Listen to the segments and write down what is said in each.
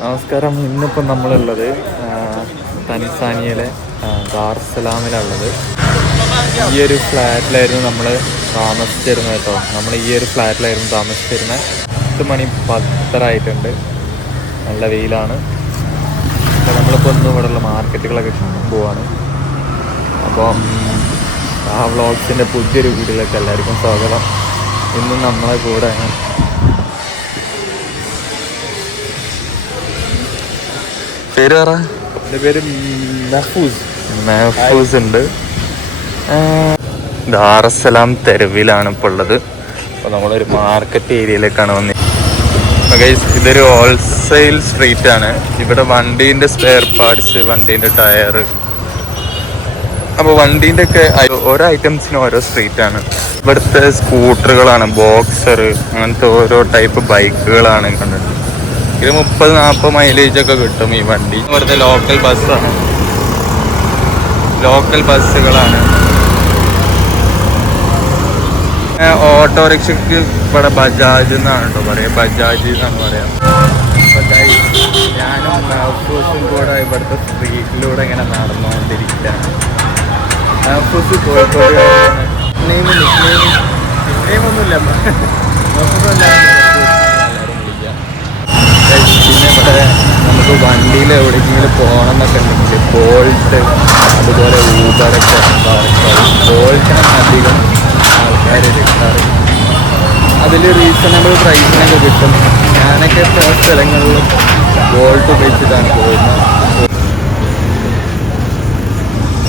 നമസ്കാരം. ഇന്നിപ്പം നമ്മളുള്ളത് തനിസാനിയിലെ ദാർസലാമിലുള്ളത്. ഈ ഒരു ഫ്ലാറ്റിലായിരുന്നു നമ്മൾ താമസിച്ചിരുന്നത് കേട്ടോ. നമ്മൾ ഈ ഒരു ഫ്ലാറ്റിലായിരുന്നു താമസിച്ചിരുന്നത്. പത്ത് മണി പത്തരായിട്ടുണ്ട് നല്ല വെയിലാണ്. അപ്പോൾ നമ്മളിപ്പോൾ ഒന്നും ഇവിടെയുള്ള മാർക്കറ്റുകളൊക്കെ പോവാണ്. അപ്പോൾ ആ വ്ളോഗ്സിന്റെ പുതിയൊരു വീഡിയോയിലേക്ക് എല്ലാവർക്കും സ്വാഗതം. ഇന്നും നമ്മളെ കൂടെ പേര് പറ. എന്റെ പേര് മഹഫൂസ്. മെഹഫൂസ് ഉണ്ട്. ദാറസലാം തെരുവിലാണ് ഇപ്പോൾ ഉള്ളത്. അപ്പോൾ നമ്മളൊരു മാർക്കറ്റ് ഏരിയയിലേക്കാണ് വന്നത് ഗൈസ് ഇതൊരു ഹോൾസെയിൽ സ്ട്രീറ്റ് ആണ്. ഇവിടെ വണ്ടീന്റെ സ്പെയർ പാർട്സ് വണ്ടീന്റെ ടയർ അപ്പോൾ വണ്ടീന്റെ ഒക്കെ ഓരോ ഐറ്റംസിന് ഓരോ സ്ട്രീറ്റ് ആണ്. ഇവിടുത്തെ സ്കൂട്ടറുകളാണ് ബോക്സർ അങ്ങനത്തെ ഓരോ ടൈപ്പ് ബൈക്കുകളാണ് കണ്ടിട്ട് ഇത് മുപ്പത് നാൽപ്പത് മൈലേജ് ഒക്കെ കിട്ടും ഈ വണ്ടി. ഇവിടുത്തെ ലോക്കൽ ബസ്സാണ് ലോക്കൽ ബസ്സുകളാണ് ഓട്ടോറിക്ഷക്ക് ഇവിടെ ബജാജ് എന്നാണ് കേട്ടോ പറയാ. ബജാജ് എന്നാണ് പറയാ. ഞാനും മഹഫൂസും കൂടെ ഇവിടുത്തെ സ്ട്രീറ്റിലൂടെ ഇങ്ങനെ നടന്നുകൊണ്ടിരിക്കുകയാണ്. മഹഫൂസ് കോഴിക്കോട്. നെയിം നെയിം ഒന്നുമില്ല മഹഫൂസ് എല്ലാവരും വിളിക്കാം Guys, പിന്നെ ഇവിടെ നമുക്ക് വണ്ടിയിൽ എവിടേക്കെങ്കിലും പോകണം എന്നൊക്കെ ഉണ്ടെങ്കിൽ ബോൾട്ട് അതുപോലെ ഊബറൊക്കെ ബോൾട്ടിനാണ് അധികം ആൾക്കാർ എടുക്കാറ്. അതിൽ റീസണബിൾ പ്രൈസിനൊക്കെ കിട്ടും. ഞാനൊക്കെ പല സ്ഥലങ്ങളിലും ബോൾട്ട് ഉപയോഗിച്ചിട്ടാണ് പോകുന്നത്.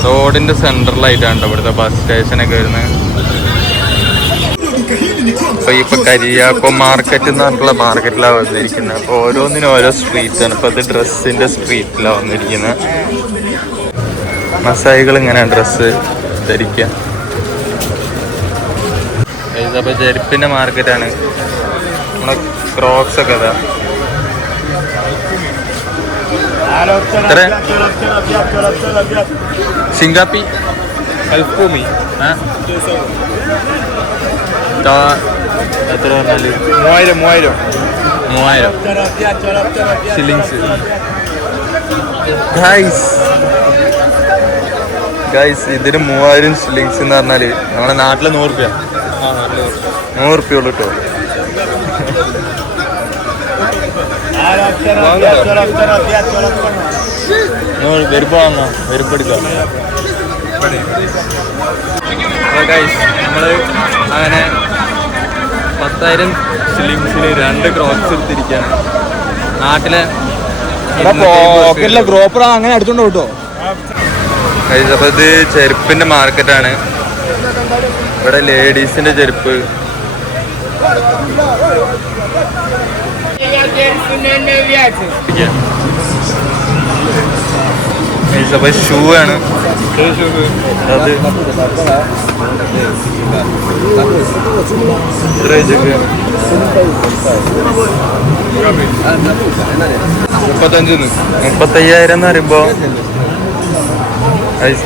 റോഡിന്റെ സെന്ററിലായിട്ടാണ് ഇവിടുത്തെ ബസ് സ്റ്റേഷനൊക്കെ വരുന്നത്. അപ്പൊ ഇപ്പൊ കരിയാക്കോ മാർക്കറ്റ് എന്ന് പറഞ്ഞിട്ടുള്ള മാർക്കറ്റിലാണ് വന്നിരിക്കുന്നത് അപ്പൊ ഓരോന്നിനും ഓരോ സ്ട്രീറ്റ് ആണ്. ഇപ്പൊ ഇത് ഡ്രസ്സിന്റെ സ്ട്രീറ്റിലാണ് വന്നിരിക്കുന്നത് മസായികൾ ഇങ്ങനെ ഡ്രസ്സ് ധരിക്കുക ഇതപ്പോ മാർക്കറ്റ് മാർക്കറ്റാണ് നമ്മളെ ക്രോക്സ് ഒക്കെ അതാ എത്ര? സിംഗാപ്പി? അൽഫൂമി. ആ. എത്ര പറഞ്ഞാൽ മൂവായിരം മൂവായിരം. മൂവായിരം. ഷില്ലിങ്സ് ഗൈസ് ഗൈസ് ഇതിന് മൂവായിരം ഷില്ലിങ്സ് എന്ന് പറഞ്ഞാൽ നമ്മുടെ നാട്ടിൽ നൂറ് രൂപ നൂറ് റുപ്യ ഉള്ളു കേട്ടോ വരുമ്പോ വാങ്ങോ അപ്പോൾ ഗൈസ് നമ്മൾ അങ്ങനെ പത്തായിരം ഷില്ലിങ്സിൽ രണ്ട് ക്രോക്സ് എടുത്തിരിക്കുകയാണ് നാട്ടിലെ ഹൈദരാബാദ് ഗ്രോപ്പർ അങ്ങനെ അടിച്ചോണ്ട് കേട്ടോ ഗൈസ് അപ്പോൾ ഇത് ചെരുപ്പിന്റെ മാർക്കറ്റാണ് ഇവിടെ ലേഡീസിന്റെ ചെരുപ്പ്. അപ്പോൾ ഷൂ ആണ്. അത് മുപ്പത്തയ്യായിരം എന്ന് പറയുമ്പോ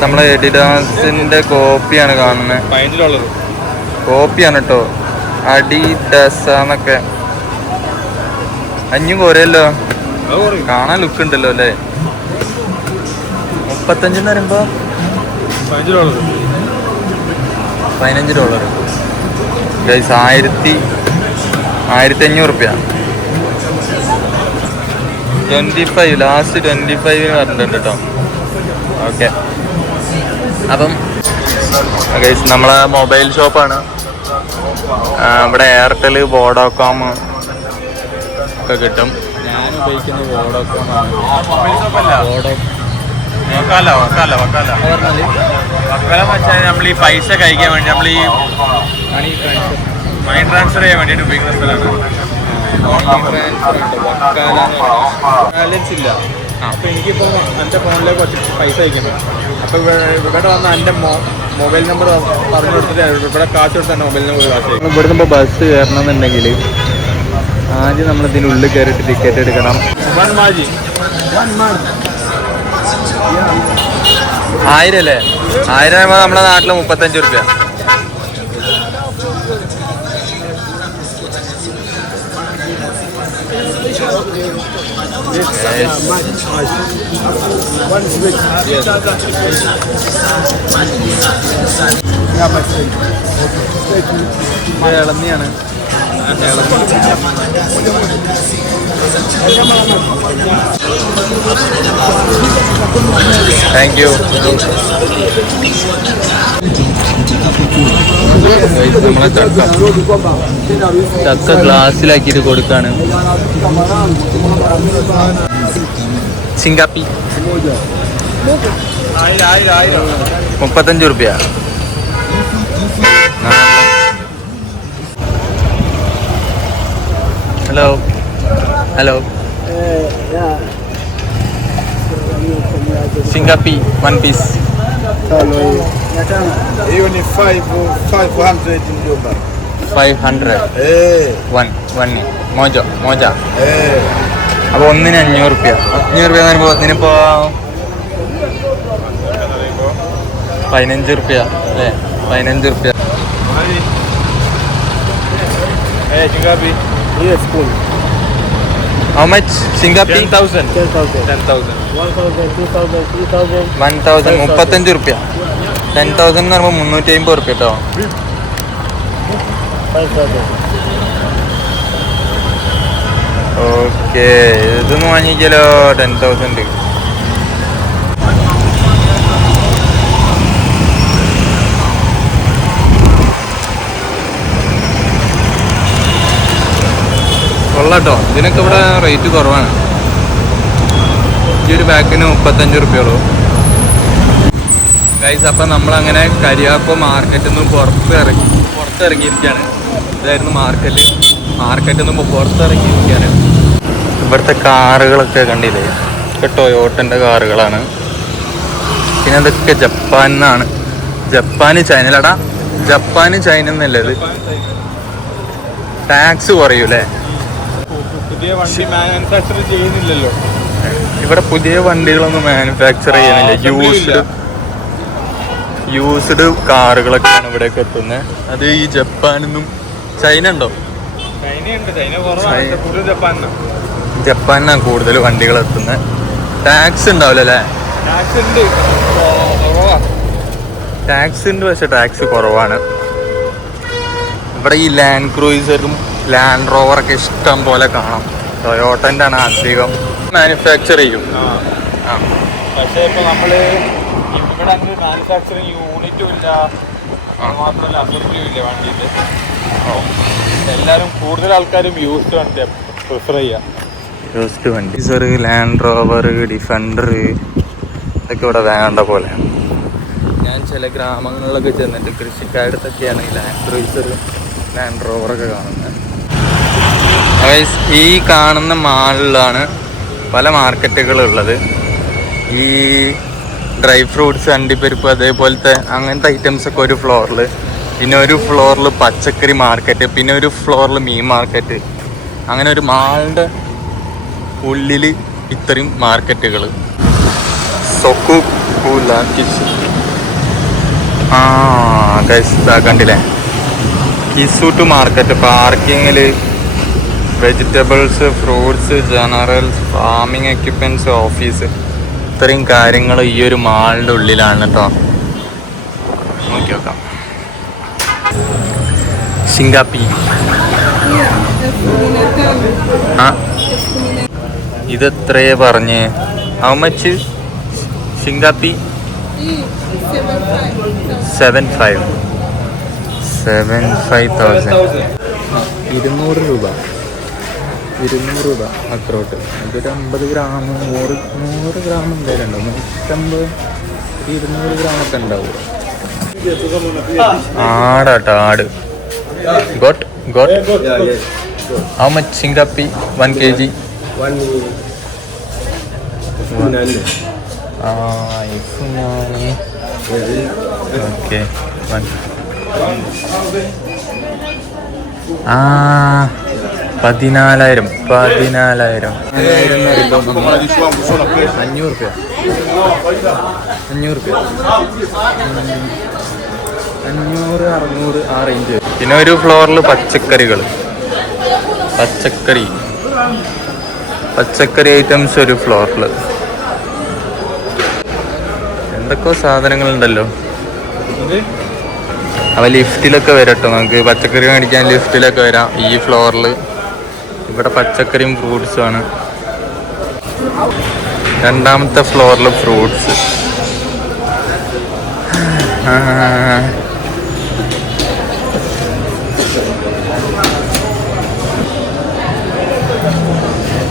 നമ്മളെ എഡിഡാസിന്റെ കോപ്പിയാണ് കാണുന്നത് കോപ്പിയാണ് കേട്ടോ അടി ഡസ എന്നൊക്കെ അഞ്ഞു പോരല്ലോ കാണാൻ ലുക്ക് ഉണ്ടല്ലോ അല്ലേ? മുപ്പത്തഞ്ചെന്ന് പറയുമ്പോ പതിനഞ്ച് ഡോളർ. ഗൈസ് ആയിരത്തി ആയിരത്തി അഞ്ഞൂറ് റുപ്യ. ട്വന്റി ഫൈവ് ലാസ്റ്റ് ട്വന്റി ഫൈവിന് പറഞ്ഞിട്ടുണ്ട് കേട്ടോ ഓക്കെ അപ്പം ഗൈസ് നമ്മളെ മൊബൈൽ ഷോപ്പാണ് ഇവിടെ എയർടെൽ വോഡോകോം ഒക്കെ കിട്ടും. ഞാൻ ഉപയോഗിക്കുന്നത് വോഡോകോം ആണ്. വക്കാല വക്കാല വക്കാല. വക്കാല വെച്ചാൽ നമ്മൾ ഈ പൈസ കഴിക്കാൻ വേണ്ടി നമ്മൾ ഈ മണി ട്രാൻസ്ഫർ ചെയ്യാൻ വേണ്ടിയിട്ട് ഉപയോഗിക്കുന്ന സ്ഥലമാണ്. ബാലൻസ് ഇല്ല. അപ്പോൾ എനിക്കിപ്പോൾ എന്റെ ഫോണിലേക്ക് കുറച്ച് പൈസ അയക്കണം. അപ്പോൾ ഇവിടെ വന്ന എന്റെ മൊബൈൽ നമ്പർ പറഞ്ഞു കൊടുത്തിട്ട് ഇവിടെ കാശ് കൊടുത്ത് എന്റെ മൊബൈൽ നമ്പർ കാശ് ഇവിടെ ഇവിടുന്ന് ബസ് കയറണമെന്നുണ്ടെങ്കിൽ ആദ്യം നമ്മൾ ഇതിനുള്ളിൽ കയറിയിട്ട് ടിക്കറ്റ് എടുക്കണം. വൺ മാജി. ആയിരം അല്ലേ ആയിരം ആകുമ്പോൾ നമ്മുടെ നാട്ടിൽ മുപ്പത്തഞ്ച് റുപ്യ ഇളന്നിയാണ് താങ്ക് യു നമ്മളെ ചക്ക ചക്ക ഗ്ലാസ്സിലാക്കിയിട്ട് കൊടുക്കാണ്. സിംഗാപ്പി. മുപ്പത്തഞ്ച് റുപ്യ. Hello. Hello സിംഗാപ്പി one piece Hiyo ni 500 mjomba. Five hundred Eh, one one mojo മോജ eh. അപ്പോൾ ഒന്നിന് അഞ്ഞൂറ് റുപ്യ. അഞ്ഞൂറ് റുപ്യ എന്ന് പറയുമ്പോൾ ഒന്നിനിപ്പോ പതിനഞ്ച് റുപ്യ. അല്ലേ? പതിനഞ്ച് റുപ്യ. ഏ ചിങ്കാപ്പി Yes, cool. ഹൗ മച്ച് സിംഗാപ്പി ടെൻ തൗസൻഡ് 10,000. 1,000, 2,000, 3,000. വൺ തൗസൻഡ് മുപ്പത്തഞ്ച് റുപ്യ. ടെൻ തൗസൻഡ് എന്ന് പറയുമ്പോൾ മുന്നൂറ്റി അമ്പത് റുപ്യ കേട്ടോ 5,000. ഓക്കെ ഇതൊന്ന് വാങ്ങിക്കലോ ടെൻ തൗസൻഡ് കൊള്ളാട്ടോ. ഇതിനൊക്കെ ഇവിടെ റേറ്റ് കുറവാണ്. ഈ ഒരു ബാഗിന് മുപ്പത്തഞ്ച് റുപ്യോളൂ ഗൈസ് അപ്പം നമ്മളങ്ങനെ കരിയാക്കോ മാർക്കറ്റിൽ നിന്ന് പുറത്ത് ഇറങ്ങി പുറത്തിറങ്ങിയിരിക്കുകയാണ് ഇതായിരുന്നു മാർക്കറ്റ് മാർക്കറ്റിൽ നിന്ന് പുറത്തിറങ്ങിയിരിക്കുകയാണ് ഇവിടുത്തെ കാറുകളൊക്കെ കണ്ടില്ലേ? കേട്ടോ ടൊയോട്ടന്റെ കാറുകളാണ്. പിന്നെ ഇതൊക്കെ ജപ്പാനിന്നാണ് ജപ്പാന് ചൈനയിലടാ ജപ്പാന് ചൈന എന്നല്ലേ ടാക്സ് കുറയൂലേ പുതിയ വണ്ടി മാനുഫാക്ചർ ചെയ്യുന്നില്ലല്ലോ. ഇവിടെ പുതിയ വണ്ടികളൊന്നും മാനുഫാക്ചർ ചെയ്യുന്നില്ല. യൂസ്ഡ് യൂസ്ഡ് കാറുകളൊക്കെയാണ് ഇവിടേക്ക് എത്തുന്നത് അത് ഈ ജപ്പാനിൽ നിന്നും ചൈന ഉണ്ടോ ജപ്പാനിനാണ് കൂടുതൽ വണ്ടികൾ എത്തുന്നത് ടാക്സ് ഉണ്ടാവില്ല അല്ലേ? ടാക്സ് ഉണ്ട്. കുറവാ. ടാക്സ് ഉണ്ട് പക്ഷെ ടാക്സ് കുറവാണ്. ഇവിടെ ഈ ലാൻഡ് ക്രൂയിസറും ലാൻഡ് റോവറൊക്കെ ഇഷ്ടം പോലെ കാണാം. ടൊയോട്ടന്റെ ആണ് അധികം മാനുഫാക്ചർ ചെയ്യും പക്ഷേ ഇപ്പൊ നമ്മൾ ഇവിടെ അങ്ങനെ മാനുഫാക്ചറിങ് യൂണിറ്റും ഇല്ല. മാത്രമല്ല അസംബ്ലിയും ഇല്ല വണ്ടിയിൽ എല്ലാരും കൂടുതൽ ആൾക്കാരും യൂസ് വണ്ടി പ്രിഫർ ചെയ്യാം. യൂസ്ഡ് വണ്ടി. സർ ലാൻഡ് റോവർ ഡിഫൻഡർ ഇതൊക്കെ ഇവിടെ വേണ്ട പോലെയാണ്. ഞാൻ ചില ഗ്രാമങ്ങളിലൊക്കെ ചെന്നിട്ട് കൃഷിക്കാരടുത്തൊക്കെയാണ് ഈ ലാൻഡ് ക്രൂസർ ലാൻഡ് റോവറൊക്കെ കാണുന്നത്. ഈ കാണുന്ന മാളിലാണ് പല മാർക്കറ്റുകളുള്ളത് ഈ ഡ്രൈ ഫ്രൂട്ട്സ് അണ്ടിപ്പരിപ്പ് അതേപോലത്തെ അങ്ങനത്തെ ഐറ്റംസ് ഒക്കെ ഒരു ഫ്ലോറിൽ പിന്നെ ഒരു ഫ്ലോറിൽ പച്ചക്കറി മാർക്കറ്റ് പിന്നെ ഒരു ഫ്ലോറിൽ മീൻ മാർക്കറ്റ് അങ്ങനെ ഒരു മാളിന്റെ ഉള്ളിൽ ഇത്രയും മാർക്കറ്റുകൾ ആ കണ്ടില്ലേ? കിസൂട്ട് market പാർക്കിങ്ങിൽ vegetables fruits generals farming equipments office ഇത്രയും കാര്യങ്ങൾ ഈ ഒരു മാളിന്റെ ഉള്ളിലാണ് കേട്ടോ നോക്കി നോക്കാം. സിംഗാപ്പി. ആ? ഇതെത്രയെ പറഞ്ഞ്? How much സിംഗാപ്പി? Seven five seven five thousand ഇരുന്നൂറ് രൂപ. ഇരുന്നൂറ് രൂപ അക്രോട്ട് അതൊരു അമ്പത് ഗ്രാം നൂറ് നൂറ് ഗ്രാം എന്തായാലും ഉണ്ടാവും നൂറ്റമ്പത് ഒരു ഇരുന്നൂറ് ഗ്രാമൊക്കെ ഉണ്ടാവും. ആടാട്ടോ ആട്. Goat goat. ഹൗ മച്ച് സിംഗാപ്പി വൺ കെ ജി ആ ഓക്കെ ആ. പതിനാലായിരം പതിനാലായിരം. അഞ്ഞൂറ് രൂപ അഞ്ഞൂറ് രൂപ അഞ്ഞൂറ് അറുന്നൂറ് ആ റേഞ്ച് പിന്നെ ഒരു ഫ്ലോറിൽ പച്ചക്കറികൾ. പച്ചക്കറി. പച്ചക്കറി ഐറ്റംസ് ഒരു ഫ്ലോറിൽ എന്തൊക്കെയോ സാധനങ്ങളുണ്ടല്ലോ. അവ ലിഫ്റ്റിലൊക്കെ വരട്ടോ. നമുക്ക് പച്ചക്കറി മേടിക്കാൻ ലിഫ്റ്റിലൊക്കെ വരാം. ഈ ഫ്ലോറിൽ ഇവിടെ പച്ചക്കറിയും ഫ്രൂട്ട്സും ആണ്. രണ്ടാമത്തെ ഫ്ലോറിൽ ഫ്രൂട്ട്സ്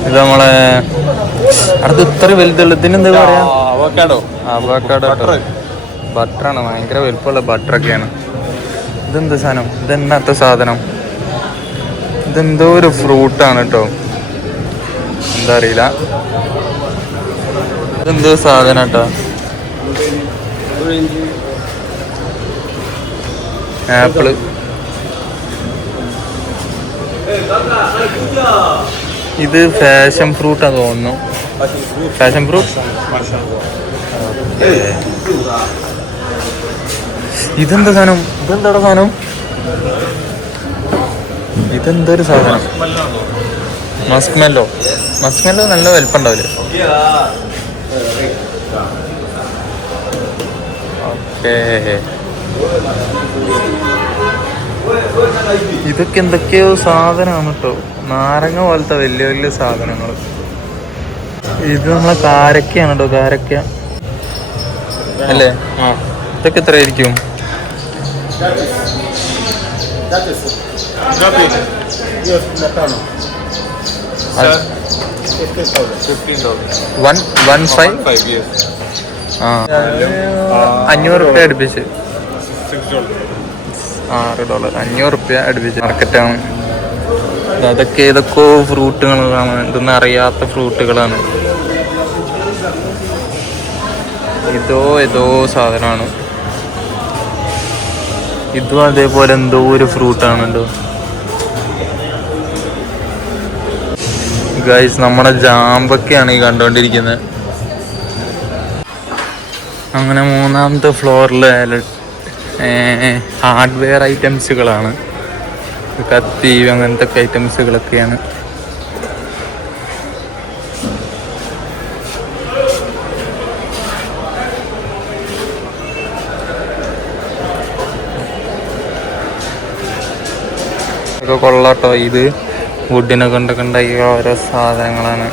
ഇത് നമ്മളെ അടുത്ത് ഇത്ര വലുതുള്ള. ഇതിനെന്താ പറയാ? Avocado avocado Butter. ബട്ടറാണ് ഭയങ്കര വലുപ്പമുള്ള ബട്ടറൊക്കെയാണ് ഇതെന്ത് സാധനം? ഇതെന്നാത്ത സാധനം? ഇതെന്തോ ഒരു ഫ്രൂട്ടാണ് കേട്ടോ എന്താ അറിയില്ല. ഇതെന്തോ സാധനം കേട്ടോ ആപ്പിൾ. ഇത് ഫാഷൻ ഫ്രൂട്ടാ തോന്നുന്നു. Fashion fruit? ഇതെന്താ സാധനം? ഇതെന്താ സാധനം? ഇതെന്തൊരു സാധനം? മസ്ക് മെല്ലോ മസ്ക് മെല്ലോ നല്ല വലിപ്പം ഉണ്ടാവില്ലേ ഓക്കേ. ഇതൊക്കെ എന്തൊക്കെയോ സാധനമാണ് കേട്ടോ. നാരങ്ങ പോലത്തെ വലിയ വലിയ സാധനങ്ങൾ ഇത് നമ്മളെ കാരക്കയാണ് കേട്ടോ കാരക്ക. അല്ലേ? ആ. ഇതൊക്കെ എത്ര ആയിരിക്കും Yes, Natano. One one five five years ആ അഞ്ഞൂറ് റുപ്യ അടുപ്പിച്ച് ആറ് ഡോളർ അഞ്ഞൂറ് റുപ്യ അടുപ്പിച്ച് മാർക്കറ്റാണ് അതൊക്കെ ഏതൊക്കെ ഫ്രൂട്ടുകളാണ് ഇതൊന്നും അറിയാത്ത ഫ്രൂട്ടുകളാണ് ഇതോ ഏതോ സാധനമാണ്. ഇതും അതേപോലെ എന്തോ ഒരു ഫ്രൂട്ടാണല്ലോ ഗൈസ് നമ്മുടെ ജാമ്പൊക്കെയാണ് ഈ കണ്ടുകൊണ്ടിരിക്കുന്നത്. അങ്ങനെ മൂന്നാമത്തെ ഫ്ലോറിൽ ഹാർഡ്വെയർ ഐറ്റംസുകളാണ് കത്തി അങ്ങനത്തെ ഐറ്റംസുകളൊക്കെയാണ് കൊള്ളാട്ടോ ഇത്. വുഡിനെ കൊണ്ടൊക്കെ ഉണ്ടാക്കിയ ഓരോ സാധനങ്ങളാണ്.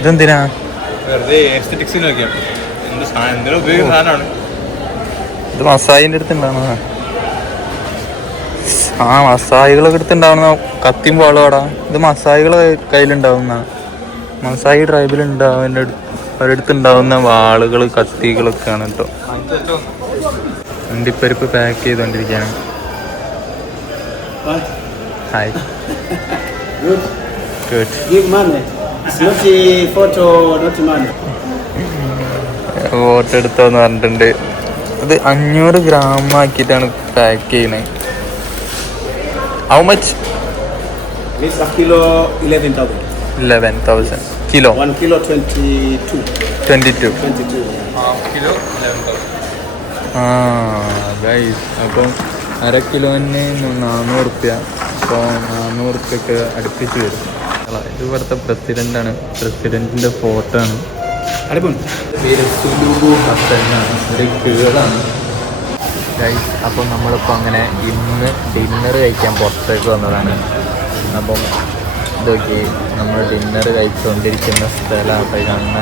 ഇതെന്തിനാ? ഇത് മസായിന്റെ അടുത്ത് ആ മസായികളൊക്കെ അടുത്തുണ്ടാവുന്ന കത്തിയും പാളുവാടാ ഇത് മസായികളെ കയ്യിലുണ്ടാവുന്ന മസായി ട്രൈബിൽ ഉണ്ടാവുന്ന ഒരിടത്ത് ഉണ്ടാവുന്ന വാളുകൾ കത്തികളൊക്കെയാണ് കേട്ടോ വണ്ടിപ്പരിപ്പ് pack ചെയ്തോണ്ടിരിക്കാണ്. Hi Good. Good Give money. It's not a photo, not money. വോട്ട് എടുത്തോന്ന് പറഞ്ഞിട്ടുണ്ട് ഇത് അഞ്ഞൂറ് ഗ്രാം ആക്കിയിട്ടാണ് പാക്ക് ചെയ്യണത് how much This a kilo, 11,000. Eleven thousand kilo One kilo, 22. Twenty two 22. Half kilo ആ ഗൈസ് അപ്പം അര കിലോന് നാനൂറ് റുപ്യ അപ്പോൾ നാനൂറ് റുപ്യക്ക് അടുപ്പിച്ച് വരും. ഇത് ഇവിടുത്തെ പ്രസിഡന്റാണ് പ്രസിഡന്റിന്റെ ഫോട്ടോ ആണ് Aribun. പേര് സുലുബു ഒരു ഗൈസ് അപ്പം നമ്മളിപ്പോൾ അങ്ങനെ ഇന്ന് ഡിന്നർ കഴിക്കാൻ പുറത്തേക്ക് വന്നതാണ്. അപ്പം ഇതൊക്കെ നമ്മൾ ഡിന്നർ കഴിച്ചുകൊണ്ടിരിക്കുന്ന സ്ഥലമാണ് കാണുന്ന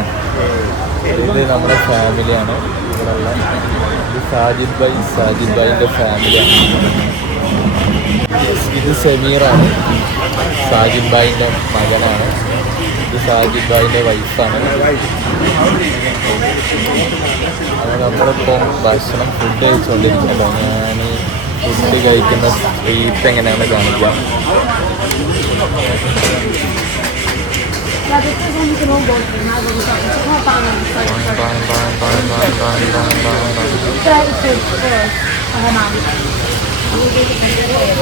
ഇത് നമ്മുടെ ഫാമിലിയാണ് ഇവിടെയുള്ള സാജിദ് ഭായ് സാജിദ് ഭായിന്റെ ഫാമിലിയാണ് ഇത് സമീറാണ് സാജിദ് ഭായിന്റെ മകനാണ് ഇത് സാജിദ് ഭായിന്റെ വൈഫാണ്. അങ്ങനെ നമ്മളിപ്പം ഭക്ഷണം ഫുഡ് കഴിച്ചുകൊണ്ടിരിക്കുമ്പോൾ ഞാൻ ഫുഡ് കഴിക്കുന്ന സ്ട്രീറ്റ് എങ്ങനെയാണ് കാണിക്കാം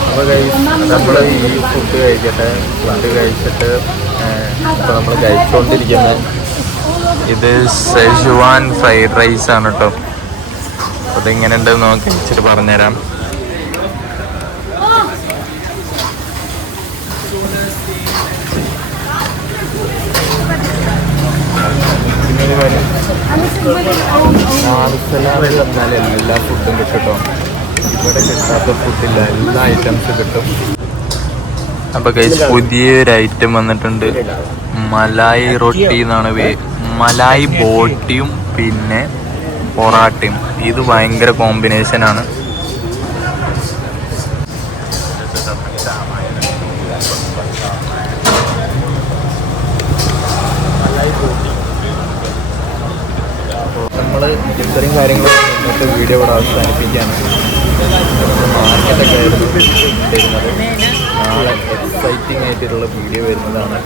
അപ്പോൾ നമ്മൾ ഈ ഫുഡ് കഴിക്കട്ടെ ഫുഡ് കഴിച്ചിട്ട് ഇപ്പോൾ നമ്മൾ കഴിച്ചുകൊണ്ടിരിക്കുന്നത് ഇത് സെഷുവാൻ ഫ്രൈഡ് റൈസ് ആണ് കേട്ടോ അപ്പോൾ ഇതെങ്ങനെ ഉണ്ടെന്ന് നോക്കി ഇച്ചിട്ട് പറഞ്ഞുതരാം. കാര്യം ദാർസലാമിൽ വന്നാൽ എല്ലാ ഫുഡും കിട്ടും ഇവിടെ കിട്ടാത്ത ഫുഡില്ല എല്ലാ ഐറ്റംസും കിട്ടും അപ്പൊ കൈ പുതിയൊരു ഐറ്റം വന്നിട്ടുണ്ട്. മലായി റൊട്ടി എന്നാണ് മലായി ബോട്ടിയും പിന്നെ പൊറാട്ടയും. ഇത് ഭയങ്കര കോമ്പിനേഷൻ ആണ് നമ്മൾ ഇത്രയും കാര്യങ്ങൾ ഇന്നത്തെ വീഡിയോ ഇവിടെ അവസാനിപ്പിക്കുകയാണ്. മാർക്കറ്റൊക്കെ ഉണ്ടായിരുന്നത് നാളെ എക്സൈറ്റിംഗ് ആയിട്ടുള്ള വീഡിയോ വരുന്നതാണ്.